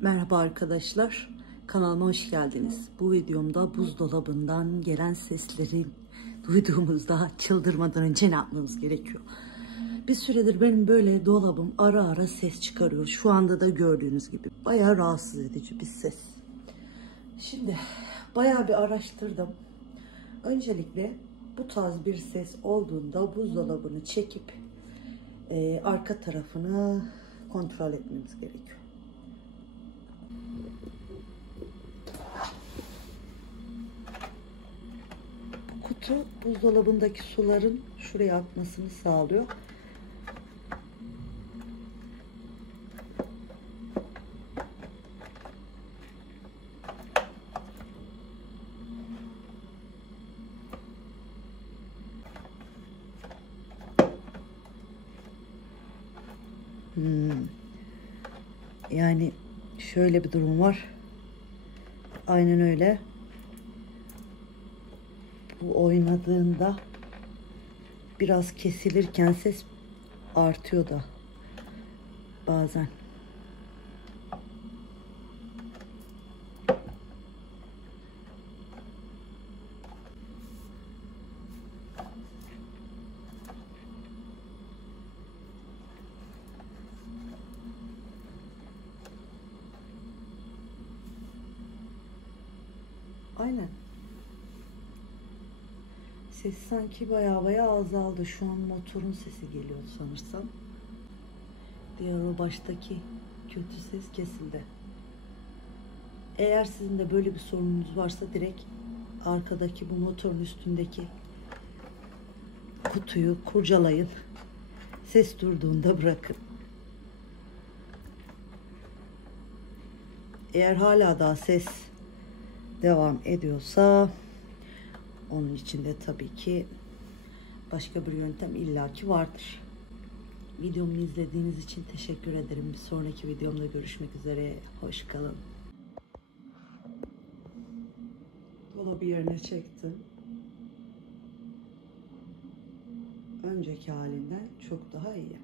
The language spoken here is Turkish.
Merhaba arkadaşlar, kanalıma hoş geldiniz. Bu videomda buzdolabından gelen sesleri duyduğumuzda çıldırmadan önce ne yapmamız gerekiyor? Bir süredir benim böyle dolabım ara ara ses çıkarıyor. Şu anda da gördüğünüz gibi bayağı rahatsız edici bir ses. Şimdi bayağı bir araştırdım. Öncelikle bu tarz bir ses olduğunda buzdolabını çekip arka tarafını kontrol etmemiz gerekiyor. Kutu buzdolabındaki suların şuraya akmasını sağlıyor. Yani şöyle bir durum var. Aynen öyle. Bu oynadığında biraz kesilirken ses artıyor da bazen. Aynen. Ses sanki bayağı azaldı. Şu an motorun sesi geliyor sanırsam. Diğer o baştaki kötü ses kesildi. Eğer sizin de böyle bir sorununuz varsa direkt arkadaki bu motorun üstündeki kutuyu kurcalayın. Ses durduğunda bırakın. Eğer hala daha ses devam ediyorsa onun için de tabii ki başka bir yöntem illaki vardır. Videomu izlediğiniz için teşekkür ederim. Bir sonraki videomda görüşmek üzere. Hoş kalın. Dolabı yerine çektim. Önceki halinden çok daha iyi.